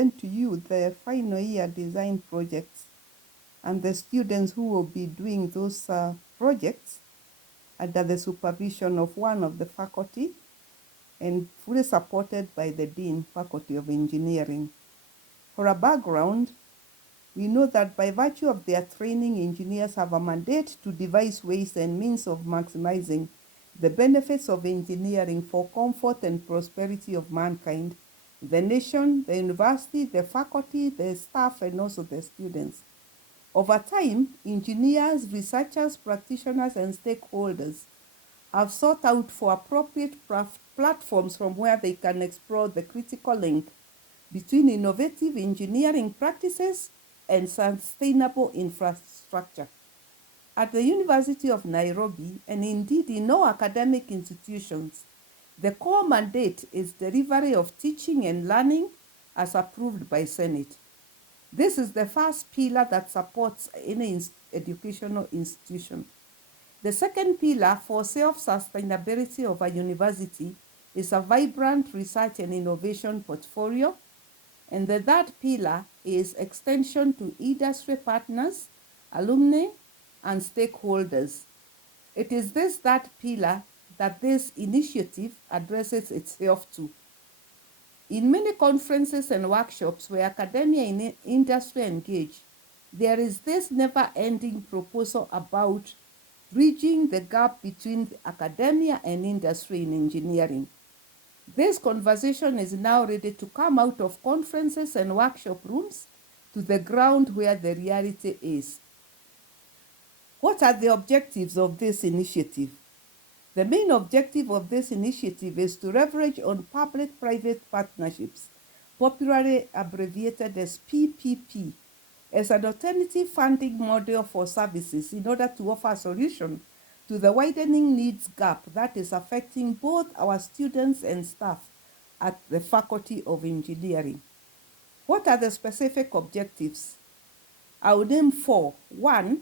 present to you the final year design projects and the students who will be doing those projects under the supervision of one of the faculty and fully supported by the Dean, Faculty of Engineering. For a background, we know that by virtue of their training, engineers have a mandate to devise ways and means of maximizing the benefits of engineering for comfort and prosperity of mankind, the nation, the university, the faculty, the staff, and also the students. Over time, engineers, researchers, practitioners, and stakeholders have sought out for appropriate platforms from where they can explore the critical link between innovative engineering practices and sustainable infrastructure. At the University of Nairobi, and indeed in all academic institutions, the core mandate is delivery of teaching and learning as approved by Senate. This is the first pillar that supports any educational institution. The second pillar for self-sustainability of a university is a vibrant research and innovation portfolio. And the third pillar is extension to industry partners, alumni, and stakeholders. It is this third pillar that this initiative addresses itself to. In many conferences and workshops where academia and industry engage, there is this never-ending proposal about bridging the gap between academia and industry in engineering. This conversation is now ready to come out of conferences and workshop rooms to the ground where the reality is. What are the objectives of this initiative? The main objective of this initiative is to leverage on public-private partnerships, popularly abbreviated as PPP, as an alternative funding model for services in order to offer a solution to the widening needs gap that is affecting both our students and staff at the Faculty of Engineering. What are the specific objectives? I will name 4. 1,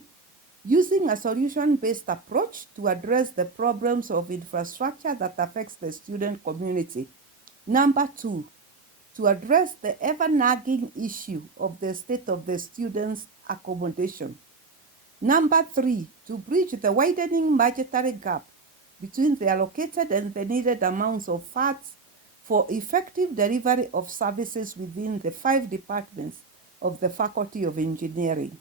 using a solution-based approach to address the problems of infrastructure that affects the student community. Number 2, to address the ever-nagging issue of the state of the students' accommodation. Number 3, to bridge the widening budgetary gap between the allocated and the needed amounts of funds for effective delivery of services within the 5 departments of the Faculty of Engineering.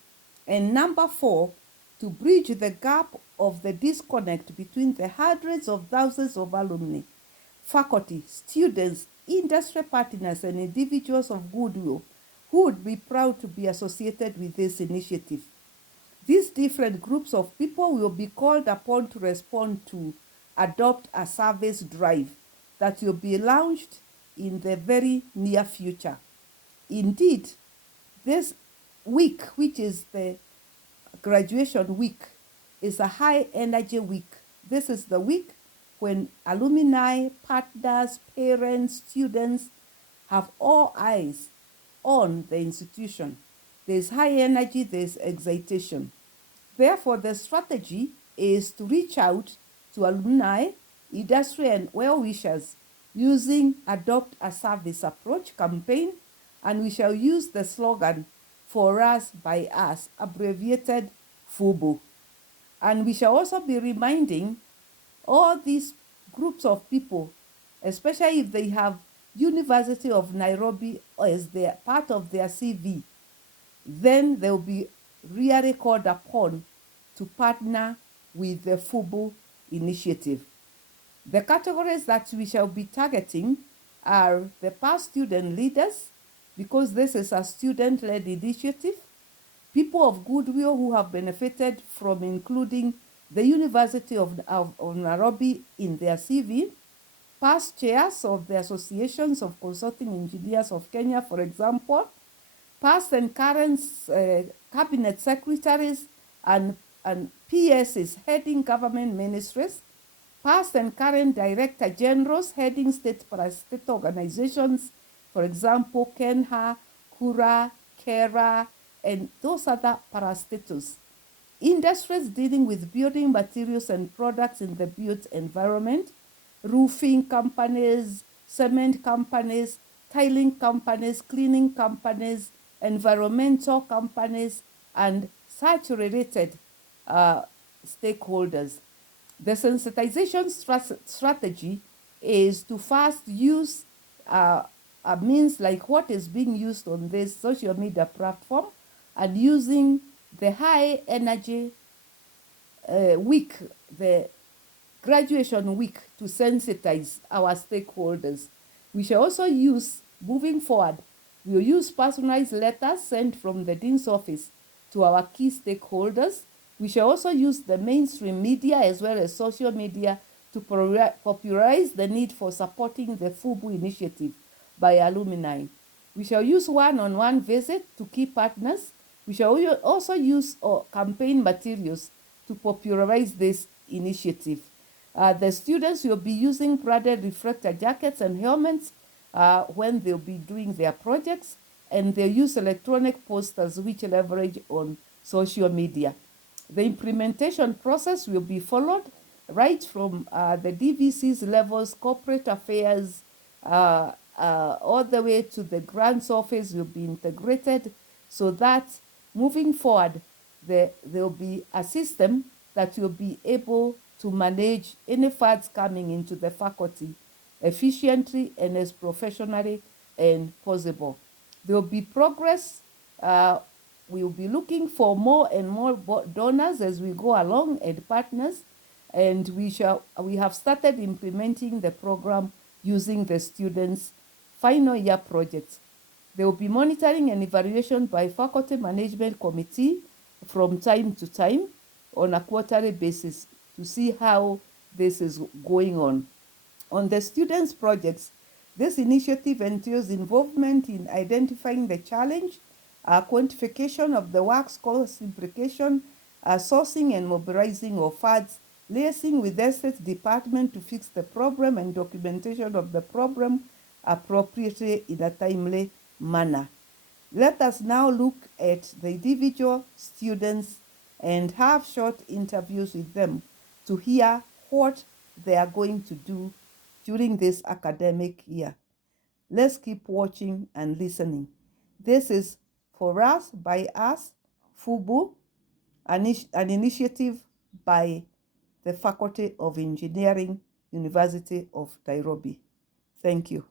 And number 4, to bridge the gap of the disconnect between the hundreds of thousands of alumni, faculty, students, industry partners, and individuals of goodwill who would be proud to be associated with this initiative. These different groups of people will be called upon to respond to adopt a service drive that will be launched in the very near future. Indeed, this week, which is the graduation week, is a high energy week. This is the week when alumni, partners, parents, students have all eyes on the institution. There's high energy, there's excitation. Therefore, the strategy is to reach out to alumni, industry, and well-wishers using Adopt a Service approach campaign, and we shall use the slogan, For Us, By Us, abbreviated FUBU. And we shall also be reminding all these groups of people, especially if they have University of Nairobi as their part of their CV, then they'll be really called upon to partner with the FUBU initiative. The categories that we shall be targeting are the past student leaders, because this is a student-led initiative, people of goodwill who have benefited from including the University of Nairobi in their CV, past chairs of the associations of consulting engineers of Kenya, for example, past and current cabinet secretaries and PSs heading government ministries, past and current director generals heading state parastatal organizations, for example, KENHA, KURA, KERA, and those other parastatals. Industries dealing with building materials and products in the built environment, roofing companies, cement companies, tiling companies, cleaning companies, environmental companies, and such related stakeholders. The sensitization strategy is to first use a means like what is being used on this social media platform, and using the high energy week, the graduation week, to sensitize our stakeholders. We shall also use, moving forward, we'll use personalized letters sent from the Dean's office to our key stakeholders. We shall also use the mainstream media as well as social media to popularize the need for supporting the FUBU initiative by alumni. We shall use one-on-one visit to key partners. We shall also use campaign materials to popularize this initiative. The students will be using branded reflector jackets and helmets when they'll be doing their projects, and they'll use electronic posters which leverage on social media. The implementation process will be followed right from the DVC's levels, corporate affairs, all the way to the grants office will be integrated, so that moving forward, there will be a system that will be able to manage any funds coming into the faculty efficiently and as professionally and possible. There will be progress. We will be looking for more and more donors as we go along, and partners, and we have started implementing the program using the students' final year projects. There will be monitoring and evaluation by faculty management committee from time to time on a quarterly basis to see how this is going on. On the students' projects, this initiative entails involvement in identifying the challenge, quantification of the work's cost implication, sourcing and mobilizing of funds, liaising with the estate department to fix the problem, and documentation of the problem appropriately in a timely manner. Let us now look at the individual students and have short interviews with them to hear what they are going to do during this academic year. Let's keep watching and listening. This is For Us, by Us, FUBU, an initiative by the Faculty of Engineering, University of Nairobi. Thank you.